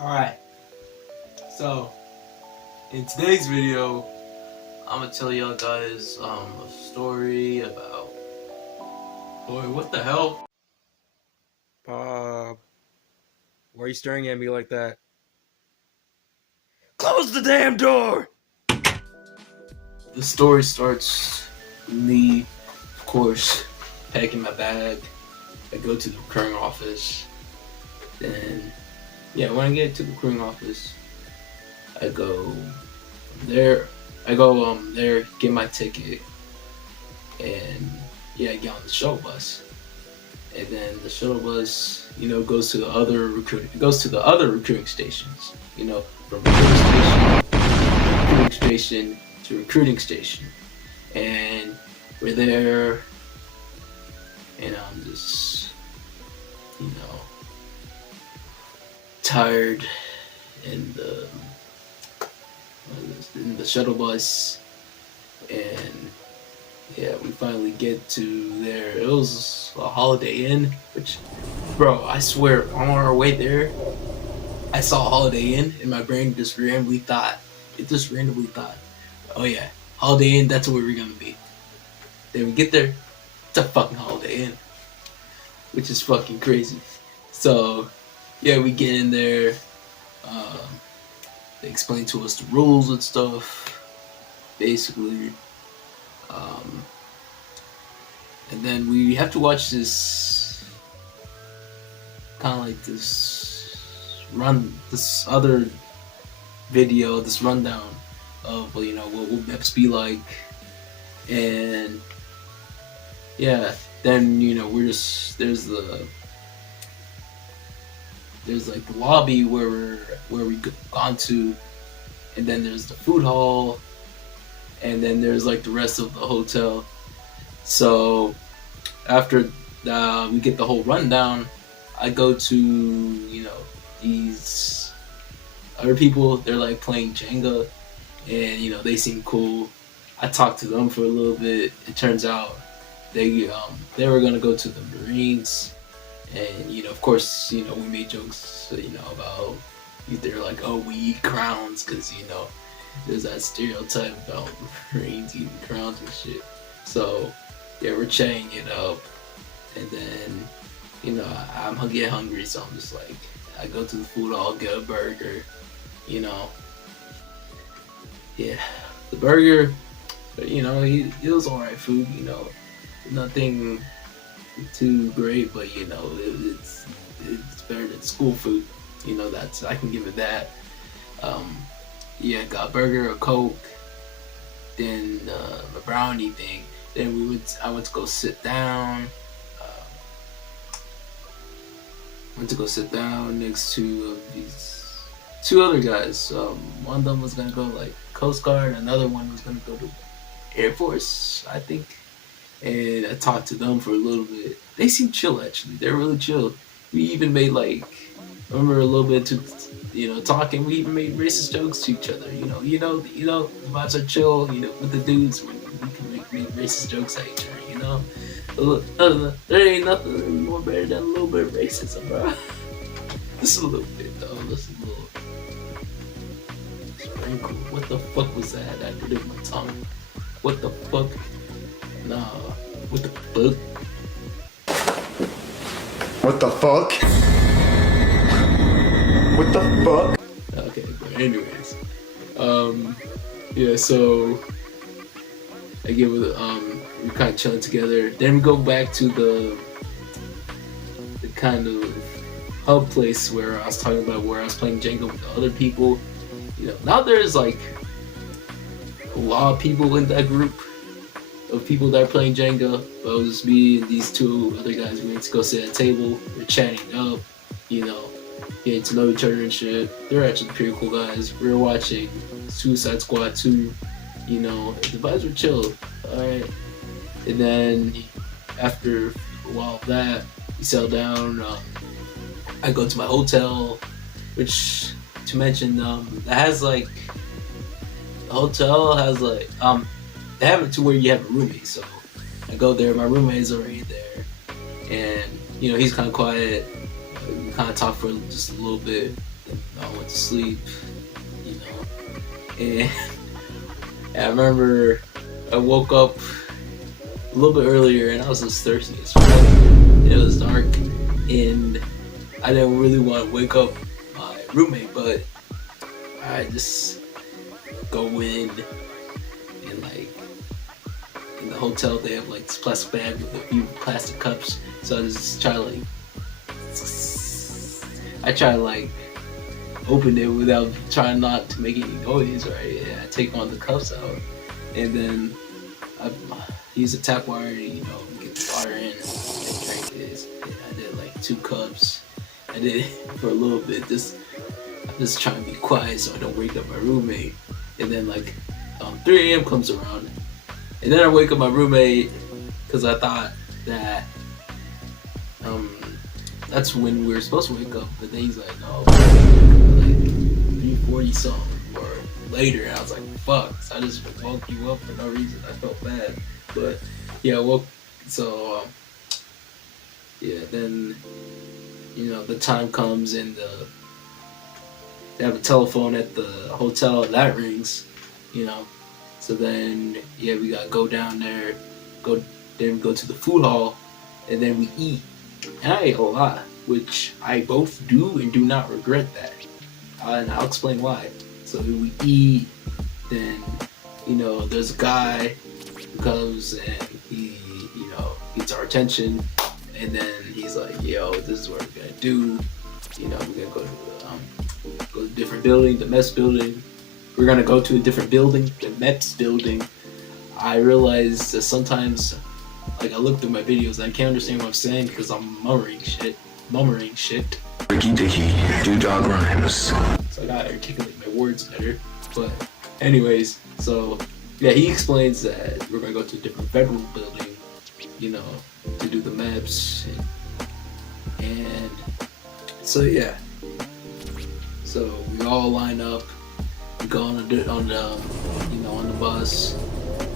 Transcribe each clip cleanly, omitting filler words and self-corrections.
Alright, so in today's video, I'm gonna tell y'all guys a story about. Boy, what the hell? Bob, why are you staring at me like that? Close the damn door! The story starts with me, of course, packing my bag. I go to the recruiting office. Then, when I get to the recruiting office, I go there. There, get my ticket, and I get on the shuttle bus. And then the shuttle bus, goes to the other recruiting. It goes to the other recruiting stations. From recruiting station to recruiting station, and we're there, and I'm just, tired in the shuttle bus, and we finally get to there. It was a Holiday Inn, which, bro, I swear, on our way there, I saw Holiday Inn, and my brain just randomly thought, oh yeah, Holiday Inn, that's where we're gonna be. Then we get there, it's a fucking Holiday Inn, which is fucking crazy. So, we get in there, they explain to us the rules and stuff, basically. And then we have to watch this kind of like this other video, this rundown of what will meps be like, and then we're just there's like the lobby where we gone to, and then there's the food hall, and then there's like the rest of the hotel. So after we get the whole rundown, I go to these other people. They're like playing Jenga, and they seem cool. I talked to them for a little bit. It turns out they were gonna go to the Marines, and of course we made jokes about they're like, oh, we eat crowns, because there's that stereotype about Marines eating crowns and shit. So we're chatting it up, and then I'm getting hungry, so I'm just like, I go to the food hall, get a burger. The burger, it was alright food. Nothing too great, but it's better than school food. I can give it that. Got a burger, a Coke, then a brownie thing. Then I went to go sit down. Went to go sit down next to these two other guys. One of them was gonna go like Coast Guard, another one was gonna go to Air Force, I think. And I talked to them for a little bit. They seem chill, actually. They're really chill. We even made I remember a little bit to talking. We even made racist jokes to each other. The vibes are chill. With the dudes, we can make racist jokes at each other. There ain't nothing more better than a little bit of racism, bro. Just a little bit, though. Just a little sprinkle. What the fuck was that? I did it with my tongue. What the fuck? Nah. What the fuck? What the fuck? What the fuck? Okay, but anyways. So I get with we're kind of chilling together. Then we go back to the kind of hub place where I was talking about, where I was playing Jenga with the other people. Now there's like a lot of people in that group of people that are playing Jenga. But it was just me and these two other guys. We went to go sit at a table. We're chatting up, getting to know each other and shit. They're actually pretty cool guys. We were watching Suicide Squad 2. The vibes were chill. Alright. And then after a while of that, we settle down. I go to my hotel, which, to mention, it has like, the hotel has like, they have it to where you have a roommate. So I go there, my roommate is already there, and he's kind of quiet. kind of talked for just a little bit. And I went to sleep, you know. And I remember I woke up a little bit earlier, and I was just thirsty as fuck. It was dark, and I didn't really want to wake up my roommate, but I just go in and like in the hotel they have like this plastic bag with a few plastic cups, so I just try to like open it without trying not to make any noise, right? And I take one of the cups out, and then I use a tap water, you know, get the water in and drink this. And I did like 2 cups. I did it for a little bit. I'm just trying to be quiet so I don't wake up my roommate. And then like 3 a.m. comes around, and then I wake up my roommate because I thought that that's when we were supposed to wake up. But then he's like, "Oh, like 3:40 something or later." And I was like, "Fuck!" So I just woke you up for no reason. I felt bad, but yeah, I woke. So yeah, then you know the time comes and they have a telephone at the hotel that rings, you know. So then yeah, we gotta go down there, go to the food hall, and then we eat. And I ate a lot, which I both do and do not regret that. And I'll explain why. So we eat, then you know there's a guy who comes and he you know gets our attention, and then he's like, "Yo, this is what we're gonna do. You know, we're gonna go to a different building, the meps building. We're gonna go to a different building, the meps building." I realized that sometimes, like, I look through my videos and I can't understand what I'm saying because I'm murmuring shit. So I gotta articulate my words better. But anyways, so yeah, he explains that we're gonna go to a different federal building, you know, to do the maps, and so yeah. So we all line up, we go on the bus.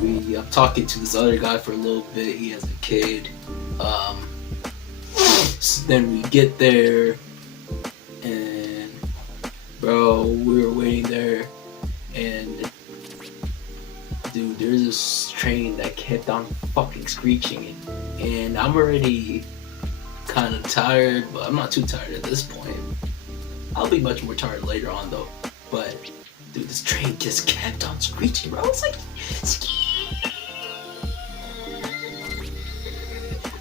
I'm talking to this other guy for a little bit. He has a kid. So then we get there, and bro, we were waiting there, and dude, there's this train that kept on fucking screeching, and I'm already kind of tired, but I'm not too tired at this point. I'll be much more tired later on though. But dude, this train just kept on screeching, bro. It's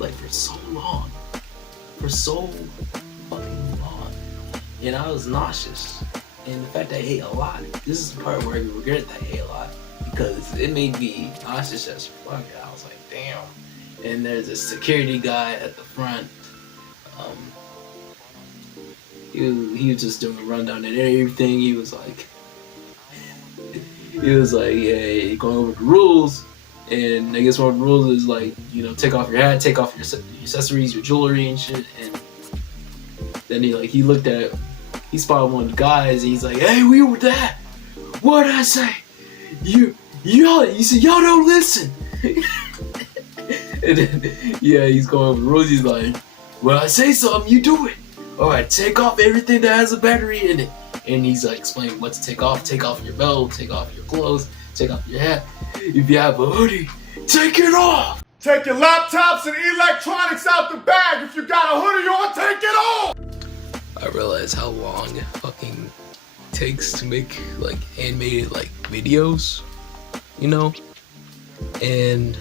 like for so fucking long, and I was nauseous. And in fact, I ate a lot. This is the part where I regret that I ate a lot because it made me nauseous as fuck. And I was like, damn. And there's a security guy at the front. He was just doing a rundown and everything. He was like, yeah, going over the rules. And I guess one of the rules is like, you know, take off your hat, take off your accessories, your jewelry and shit. And then he spotted one of the guys and he's like, "Hey, we were that. What'd I say? You said y'all don't listen." And then, yeah, he's going over the rules. He's like, "Well, I say something, you do it. All right, take off everything that has a battery in it." And he's like explaining what to take off. Take off your belt, take off your clothes, take off your hat. If you have a hoodie, take it off. Take your laptops and electronics out the bag. If you got a hoodie on, take it off. I realize how long it fucking takes to make like animated like videos, you know? And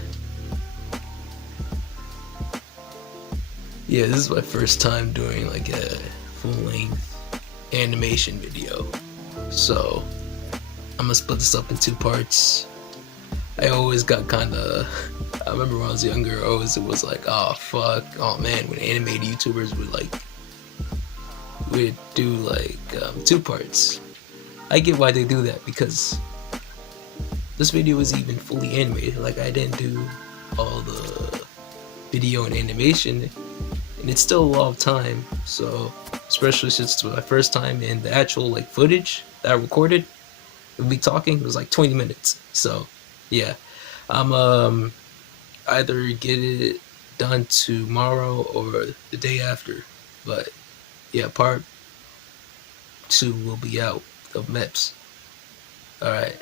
yeah, this is my first time doing like a full-length animation video. So I'm gonna split this up in 2 parts. I always got I remember when I was younger, it was like, oh fuck, oh man, when animated YouTubers would do like 2 parts. I get why they do that because this video was even fully animated. Like I didn't do all the video and animation, and it's still a lot of time. So especially since it's my first time, and the actual like footage that I recorded, me talking, it was like 20 minutes. So yeah, I'm either get it done tomorrow or the day after, but Yeah, part 2 will be out of meps. All right.